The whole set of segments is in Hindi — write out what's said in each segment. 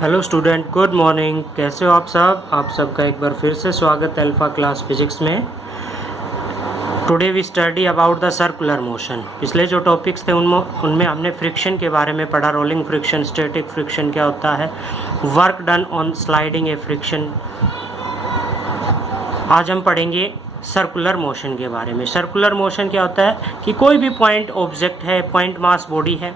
Hello student, good morning. कैसे हो आप सब? आप सबका एक बार फिर से स्वागत है अल्फ़ा क्लास फिजिक्स में। Today we study about the circular motion. पिछले जो टॉपिक्स थे उनमें हमने फ्रिक्शन के बारे में पढ़ा, रोलिंग फ्रिक्शन, स्टैटिक फ्रिक्शन क्या होता है, work done on sliding A friction. आज हम पढ़ेंगे सर्कुलर मोशन के बारे में। सर्कुलर मोशन क्या होता है कि कोई भी पॉइंट ऑब्जेक्ट है, पॉइंट मास बॉडी है,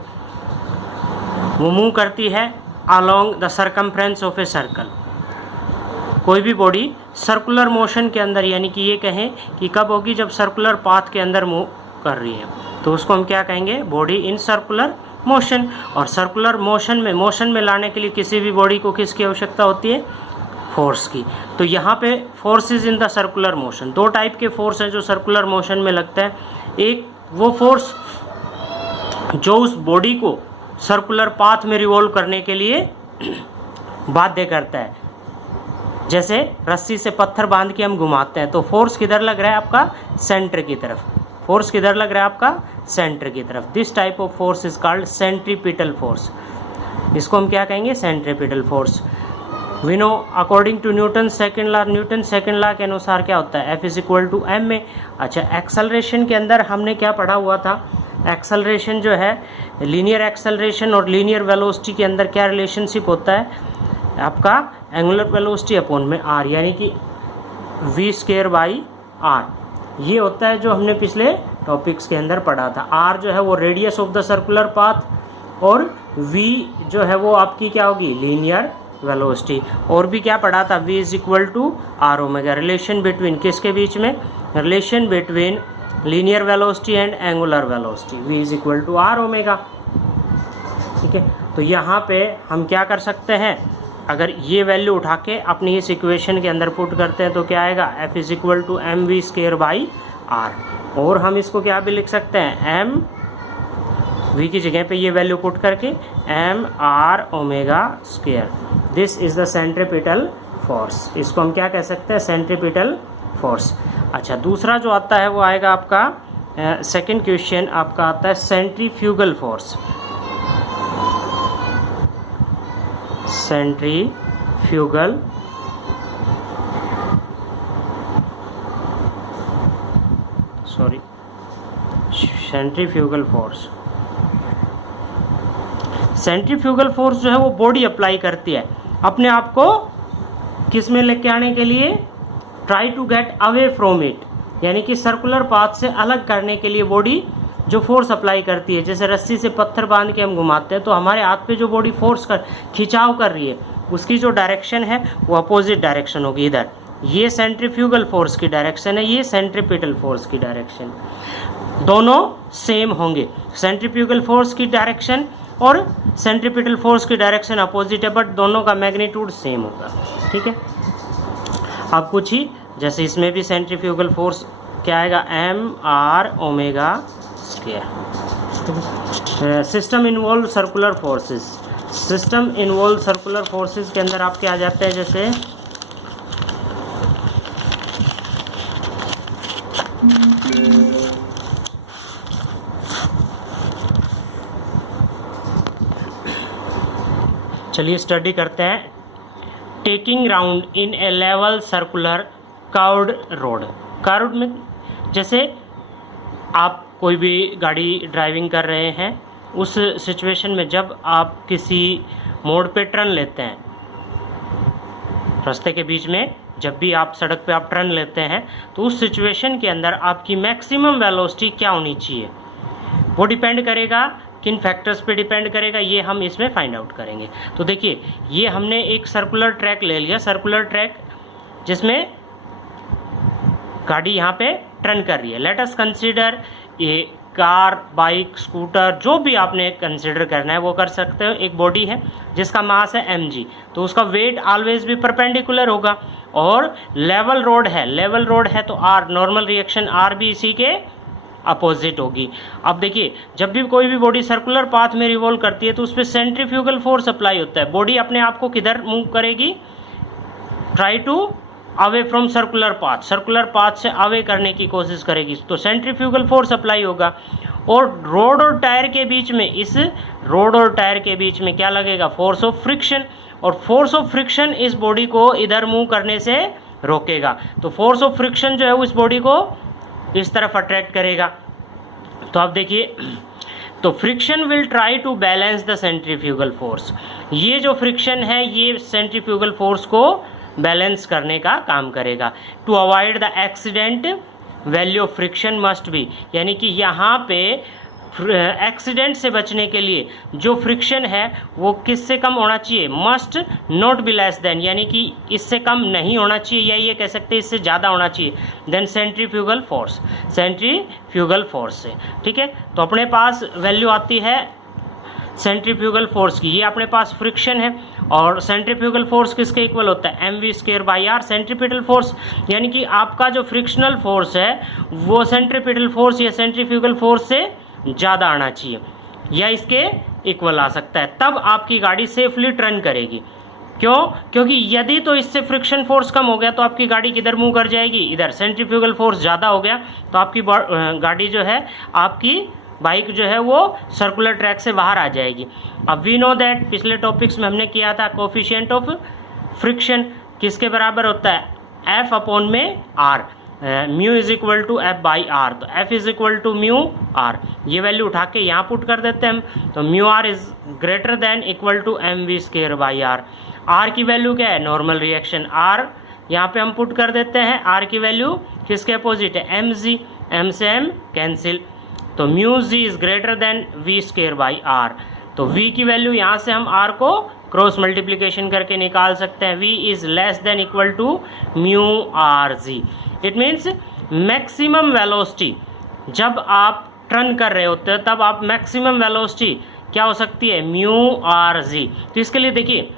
वो मूव करती है along the circumference of a circle. कोई भी बॉडी सर्कुलर मोशन के अंदर, यानी कि ये कहें कि कब होगी, जब सर्कुलर पाथ के अंदर मूव कर रही है, तो उसको हम क्या कहेंगे, बॉडी इन सर्कुलर मोशन। और सर्कुलर मोशन में लाने के लिए किसी भी बॉडी को किसकी आवश्यकता होती है, फोर्स की। तो यहाँ पे forces in the circular motion, दो टाइप के फोर्स हैं जो सर्कुलर मोशन में लगता है। एक वो फोर्स जो उस बॉडी को सर्कुलर पाथ में रिवॉल्व करने के लिए बाध्य करता है, जैसे रस्सी से पत्थर बांध के हम घुमाते हैं, तो फोर्स किधर लग रहा है आपका, सेंटर की तरफ। फोर्स किधर लग रहा है आपका, सेंटर की तरफ। This type of force is called centripetal force. इसको हम क्या कहेंगे, centripetal force. We know according to Newton second law के अनुसार क्या होता है, F is equal to m में। अच्छा, एक्सेलरेशन के अंदर हमने क्या पढ़ा हुआ था, एक्सेलरेशन जो है, लीनियर एक्सेलरेशन और लीनियर वेलोसिटी के अंदर क्या रिलेशनशिप होता है आपका, एंगुलर वेलोसिटी अपॉन में आर, यानी कि v² बाई आर। ये होता है जो हमने पिछले टॉपिक्स के अंदर पढ़ा था। आर जो है वो radius of the circular path, और v जो है वो आपकी क्या होगी, लीनियर वेलोसिटी। और भी क्या पढ़ा था, v is equal to r omega. Relation between किसके बीच में, relation between linear velocity and angular velocity, v is equal to r omega. ठीक है, तो यहाँ पे हम क्या कर सकते हैं, अगर ये वैल्यू उठा के अपनी इस इक्वेशन के अंदर पुट करते हैं तो क्या आएगा, F is equal to m v square by r. और हम इसको क्या भी लिख सकते हैं, एम वी की जगह पे ये वैल्यू पुट करके m r omega square. This is the centripetal force. इसको हम क्या कह सकते हैं, सेंट्रीपिटल फोर्स। अच्छा, दूसरा जो आता है वो आएगा आपका सेकंड क्वेश्चन आपका आता है centrifugal force. Centrifugal centrifugal force. Centrifugal force जो है वो बॉडी अप्लाई करती है अपने आप को किस में लेके आने के लिए, try to get away from it, यानी कि सर्कुलर पाथ से अलग करने के लिए बॉडी जो फोर्स अप्लाई करती है। जैसे रस्सी से पत्थर बांध के हम घुमाते हैं, तो हमारे हाथ पे जो बॉडी फोर्स कर खिंचाव कर रही है, उसकी जो डायरेक्शन है वो अपोजिट डायरेक्शन होगी इधर। ये सेंट्रीफ्यूगल फोर्स की डायरेक्शन है, ये सेंट्रीपिटल फोर्स की डायरेक्शन, दोनों सेम होंगे। सेंट्रीफ्यूगल फोर्स की डायरेक्शन और सेंट्रीपिटल फोर्स की डायरेक्शन अपोजिट है, बट दोनों का मैग्नीट्यूड सेम होगा। ठीक है, अब कुछ ही जैसे इसमें भी सेंट्रीफ्यूगल फोर्स क्या आएगा, m r omega square. System involve circular forces. System involve circular forces के अंदर आपके आ जाते हैं, जैसे चलिए स्टडी करते हैं। Taking round in A level circular curved road. Curved में जैसे आप कोई भी गाड़ी ड्राइविंग कर रहे हैं, उस सिचुएशन में जब आप किसी मोड़ पे टर्न लेते हैं, रास्ते के बीच में जब भी आप सड़क पे आप टर्न लेते हैं, तो उस सिचुएशन के अंदर आपकी मैक्सिमम वेलोसिटी क्या होनी चाहिए, वो डिपेंड करेगा किन फैक्टर्स पे डिपेंड करेगा, ये हम इसमें फाइंड आउट करेंगे। तो देखिए, ये हमने एक सर्कुलर ट्रैक ले लिया, सर्कुलर ट्रैक जिसमें गाड़ी यहाँ पे टर्न कर रही है। लेट अस कंसीडर ये कार, बाइक, स्कूटर, जो भी आपने कंसीडर करना है वो कर सकते हो। एक बॉडी है जिसका मास है mg, तो उसका वेट ऑलवेज भी परपेंडिकुलर होगा, और लेवल रोड है तो r, नॉर्मल रिएक्शन r भी इसी के अपोजिट होगी। अब देखिए, जब भी कोई भी बॉडी सर्कुलर पाथ में रिवॉल्व करती है तो उस पर सेंट्रीफ्यूगल फोर्स अप्लाई होता है। बॉडी अपने आप को किधर मूव करेगी, try to away from circular path से अवे करने की कोशिश करेगी, तो सेंट्रीफ्यूगल फोर्स अप्लाई होगा। और रोड और टायर के बीच में, इस रोड और टायर के बीच में क्या लगेगा, फोर्स ऑफ फ्रिक्शन, और फोर्स ऑफ फ्रिक्शन इस बॉडी को इधर मूव करने से रोकेगा। तो फोर्स ऑफ फ्रिक्शन जो है वो इस बॉडी को इस तरफ अट्रैक्ट करेगा। तो आप देखिए, तो friction will try to balance the centrifugal force, ये जो फ्रिक्शन है ये सेंट्रीफ्यूगल फोर्स को बैलेंस करने का काम करेगा। To avoid the accident value of friction must be, यानी कि यहाँ पे एक्सीडेंट से बचने के लिए जो फ्रिक्शन है वो किससे कम होना चाहिए, must not be less than, यानी कि इससे कम नहीं होना चाहिए, या ये कह सकते हैं इससे ज़्यादा होना चाहिए देन सेंट्रीफ्यूगल फोर्स से। ठीक है, तो अपने पास वैल्यू आती है सेंट्रीफ्यूगल फोर्स की, ये अपने पास फ्रिक्शन है, और सेंट्रीफ्यूगल फोर्स किसके इक्वल होता है, mv²/r सेंट्रीपिटल फोर्स, यानी कि आपका जो फ्रिक्शनल फोर्स है वो सेंट्रीपिटल फोर्स या सेंट्रीफ्यूगल फोर्स से ज़्यादा आना चाहिए या इसके इक्वल आ सकता है, तब आपकी गाड़ी सेफली टर्न करेगी। क्यों? क्योंकि यदि तो इससे फ्रिक्शन फोर्स कम हो गया तो आपकी गाड़ी किधर मूव कर जाएगी, इधर। सेंट्रीफ्यूगल फोर्स ज़्यादा हो गया तो आपकी गाड़ी जो है, आपकी बाइक जो है वो सर्कुलर ट्रैक से बाहर आ जाएगी। अब वी नो दैट, पिछले टॉपिक्स में हमने किया था, कोफिशिएंट ऑफ फ्रिक्शन किसके बराबर होता है, F अपॉन में R, mu is equal to F/R, तो F is equal to mu R, ये वैल्यू उठा के यहाँ पुट कर देते हैं हम, तो mu R is greater than equal to mv²/R। R की वैल्यू क्या है, नॉर्मल रिएक्शन, R यहाँ पे हम पुट कर देते हैं, R की वैल्यू किसके अपोजिट है, mg, m से m कैंसिल, तो mu g is greater then v²/R, तो v की वैल्यू यहाँ से हम R को क्रॉस मल्टीप्लिकेशन करके निकाल सकते हैं, v is less than equal to mu rg। It means maximum velocity जब आप टर्न कर रहे होते हैं तब आप मैक्सिमम वेलोसिटी क्या हो सकती है, म्यू rg। तो इसके लिए देखिए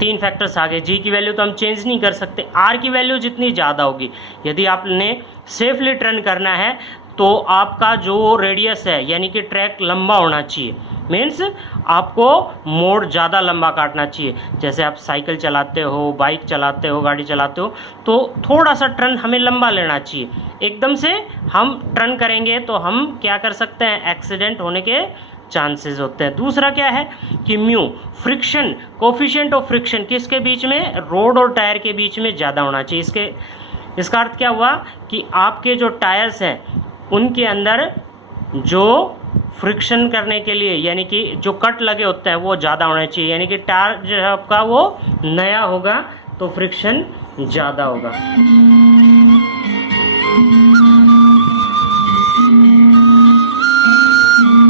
3 फैक्टर्स आ गए, जी की वैल्यू तो हम चेंज नहीं कर सकते, आर की वैल्यू जितनी ज़्यादा होगी, यदि आपने सेफली टर्न करना है तो आपका जो रेडियस है यानी कि ट्रैक लंबा होना चाहिए, मीन्स आपको मोड़ ज़्यादा लंबा काटना चाहिए। जैसे आप साइकिल चलाते हो, बाइक चलाते हो, गाड़ी चलाते हो, तो थोड़ा सा टर्न हमें लंबा लेना चाहिए। एकदम से हम टर्न करेंगे तो हम क्या कर सकते हैं, एक्सीडेंट होने के चांसेस होते हैं। दूसरा क्या है कि mu, friction, coefficient of friction किसके बीच में, रोड और टायर के बीच में ज़्यादा होना चाहिए। इसका अर्थ क्या हुआ कि आपके जो टायर्स हैं उनके अंदर जो फ्रिक्शन करने के लिए यानी कि जो कट लगे होते हैं वो ज़्यादा होना चाहिए, यानी कि टायर जो है आपका वो नया होगा तो फ्रिक्शन ज़्यादा होगा।